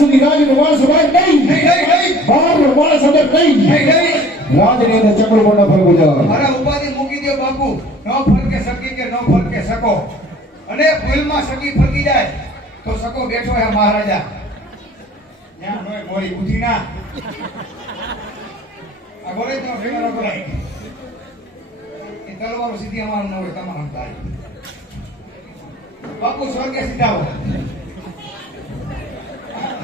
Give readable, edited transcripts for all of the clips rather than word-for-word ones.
સુધી રાજનો વાસ હોય નહીં બહારનો માણસ અંદર નહીં રાજની અંદર ચક્ર કોના ફરક ગુજાર મારા ઉપાધિ મૂકી દો બાપુ ન ફરકે સકી કે ન ફરકે શકો અને ભૂલમાં સકી ફરકી જાય તો સકો બેઠો હે મહારાજા ત્યાં નોય મોરી બુદ્ધિ ના આ બોલે તો ફેરો બોલાય એ તલવારો સીધી અમાર ન હોય તમારા થાય બાપુ સ્વર્ગે સીધા હો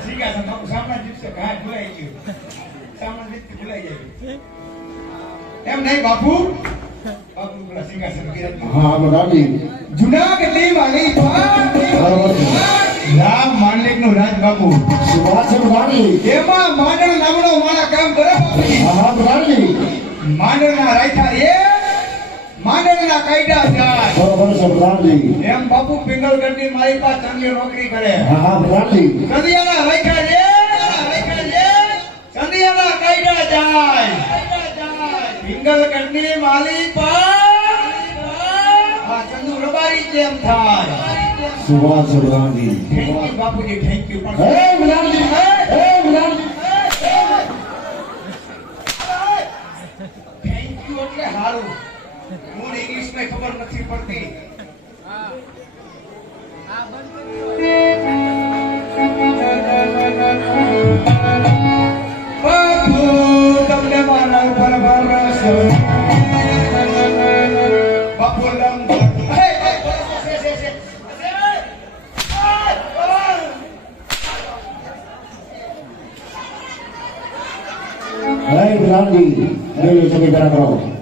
સીધા છે બાપુ સામના જીતશે ઘાટ ભૂલાઈ ગયું સામના જીત ભૂલાઈ જાય એમ નહીં બાપુ બાપુ પેલા સિંહાસન વિરાજમાન હા બરાબર જુનાગઢની માલી રામ માંડલિક નું રાજ બાપુ સુભાષ રાણી એમાં માંડલ નામનો મારા કામ કરે હા બરાબર માંડલના રાયથા એ માંડલના કાયદા જાય બરાબર સબરાજી એમ બાપુ પિંગલગઢની મારી પાસે ચંદિયો નોકરી કરે હા બરાબર ચંદિયાના રાયથા રે ચંદિયાના કાયદા જાય પિંગલગઢની માલી આ ચંદુ રબારી જેમ થાય સુભાષ રાણી થેન્ક યુ બાપુજી થેન્ક યુ હે બરાબર હે બરાબર થેન્ક યુ એટલે હારું હું ઇંગ્લિશ માં ખબર નથી પડતી બાપુ તમને મારા ઉપર ભરોસ બાપુ લંબ હે બરાબર મેરે સભી કરા કરો